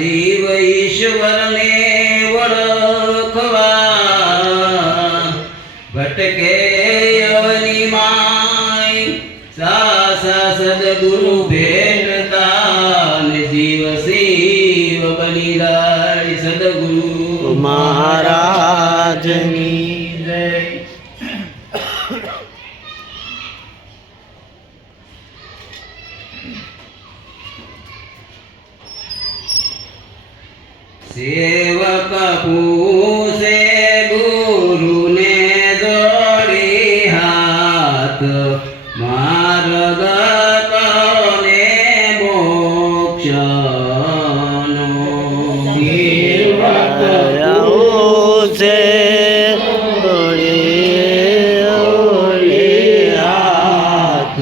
જીવ ઈશ્વરને ઓળખવા ભટકે અવની માય સાસા સદગુરુ ભેટતા જીવ શિવ બની લાય સદગુરુ મહારાજની જય. સેવક પૂછે ગુરુને જોડી હાથ માર્ગ કોને મોક્ષનો. સેવક પૂછે જોડી હાથ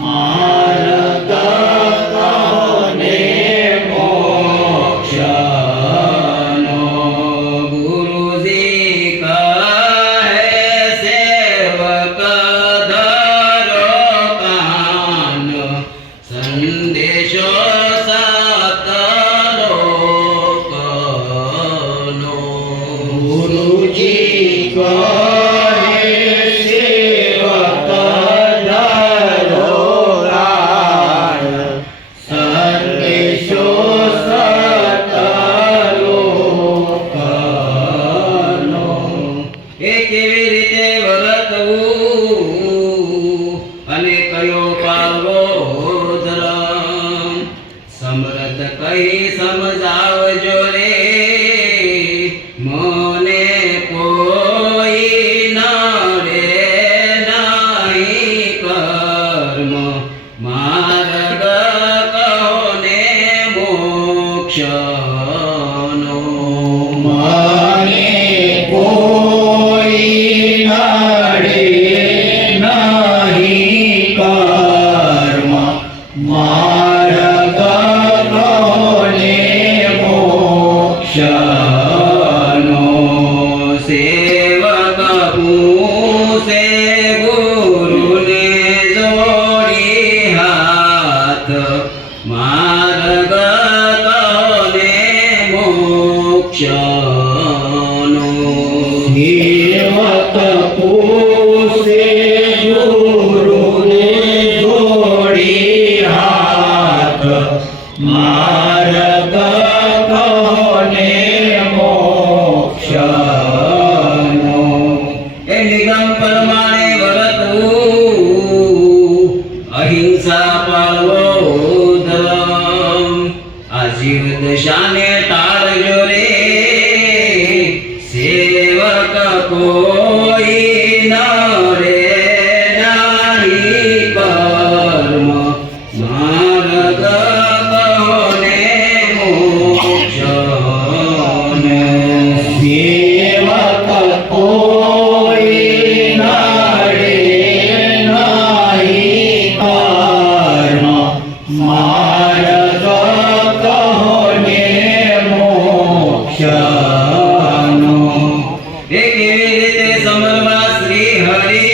માર્ગ કોને મોક્ષનો. ગુરુજી કહે સેવક ધરો કાન સંદેશો સતલોકનો. ગુરુજી કહે સેવક ધરો કાન સંદેશો સતલોકનો. એ કેવી રીતે વર્તવું અને કયો પાળવો ધર્મ સમર્થ કહી સમજાવજો રે મને કોઈ નડે નહીં કર્મ માર્ગ કોને મોક્ષનો. મને કોઈ નડે નહીં કર્મ માર્ગ કોને મોક્ષનો. સેવક પૂછે ગુરુને જોડી હાથ માર્ગ કોને મોક્ષનો. સેવક પૂછે ગુરુને જોડી હાથ માર્ગ કોને મોક્ષનો. એ નિગમ પ્રમાણે વર્તવું અહિંસા પાળવો ધર્મ આજીવ દશાને ટાળજો રે સેવક કોઈ નડે નહીં કર્મ માર્ગ કોને મોક્ષનો. સેવક કોઈ નડે નહીં કર્મ માર્ગ કોને મોક્ષનો. એ કેવી રીતે સમરવા શ્રી હરિ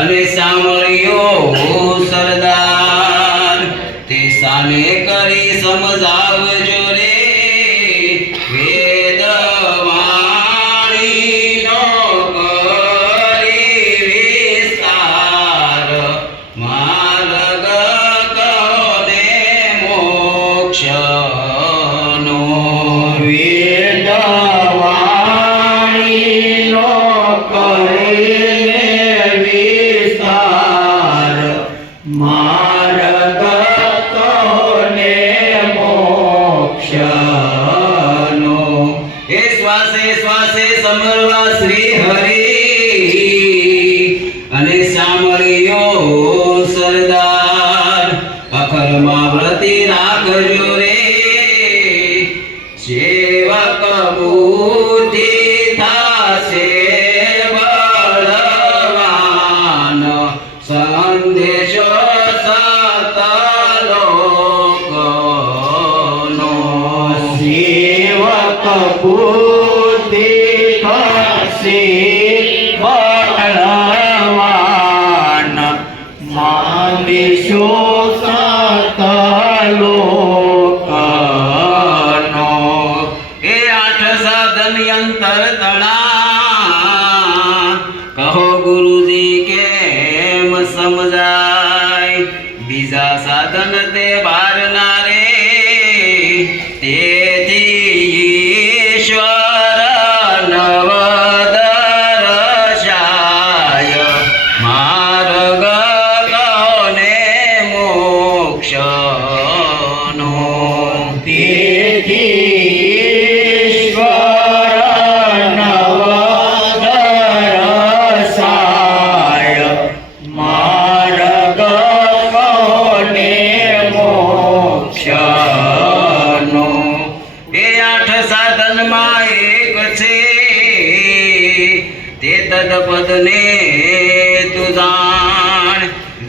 અને સાંભળ્યો સરદાર તે સામે કરી સમજાવજો રે વેદ વાણીનો કરી વિસ્તાર માર્ગ કોને મોક્ષનો. વેદ વાણીનો કરીને વિસ્તાર માર્ગ કોને મોક્ષનો. એ શ્વાસે શ્વાસે સમરવા શ્રી હરિ અને સાંભળ્યો સરદાર અખરમાં વ્રતી રાખજો રે સેવક બુદ્ધિ થાશે બળવાન સંદેશો સતલોકનો. સેવક બુદ્ધિ થશે બળવાન માનિશો સતલોકનો. બીજા સાધન તે બારના રે તેથી ઈશ્વર નવદર્શાય માર્ગ કોને મોક્ષનો તેથી ઈશ્વર નવદર્શાય માર્ગ કોને મોક્ષનો. એ આઠ સાધનમાં એક છે તે તદપદને તું જાણ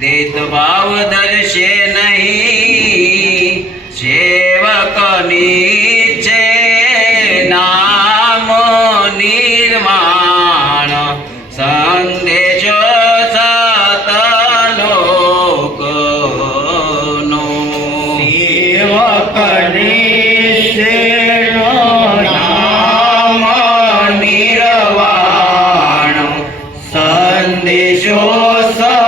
દેત ભાવ દર્શે નહીં સેવકની છે નામ નિર્માણ સંદેશો સતલોકનો. સેવકની શેનો નામ નિર્વાણ સંદેશો સતલોકનો.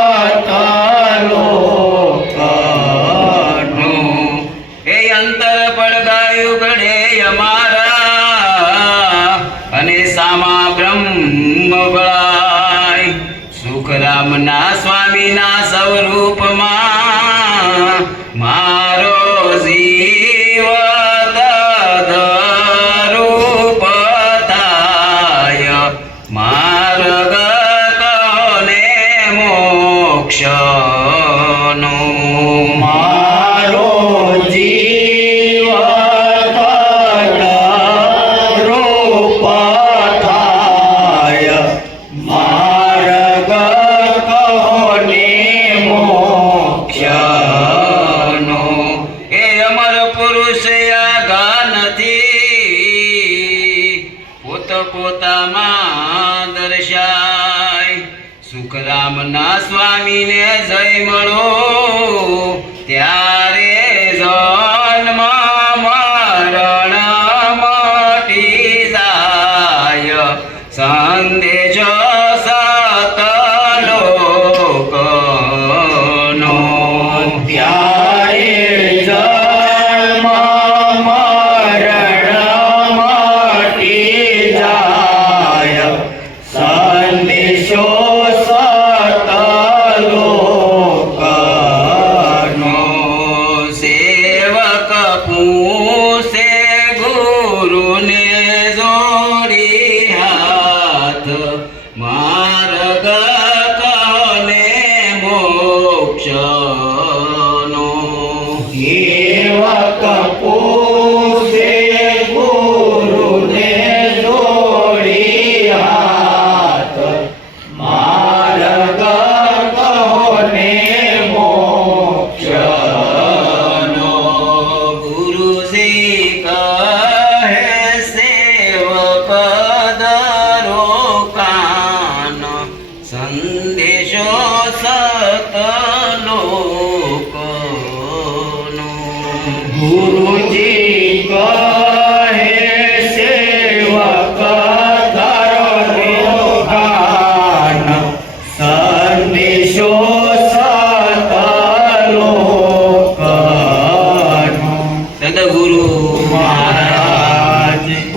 એ અંતર પડગાયું ગળે અમારા અને સામા બ્રહ્મ બળાય સુખરામના સ્વામીના સ્વરૂપમાં મારો જીવ તદરૂપ થાય માર્ગ કોને મોક્ષનો. મારો જીવ તદરૂપ થાય માર્ગ કોને મોક્ષનો. એ અમર પુરુષ આગા નથી પોત પોતામાં દર્શાય સુખરામના સ્વામીને જય મળો ત્યારે જન્મ મરણ મટી જાય સંદેશો સતલોકનો. ત્યારે જન્મ મરણ મટી જાય સંદેશો સતલોકનો. સેવક પૂછે ગુરુને જોડી હાથ માર્ગ કોને મોક્ષનો. સેવક પૂછે ગુરુને જોડી હાથ માર્ગ કોને મોક્ષનો. ગુરુજી કહે સેવક દરો કાન સંદેશો સતલોકનો. ગુરુજી કહે સેવક ધરો કાન સંદેશો સતલોકનો. સદગુરુ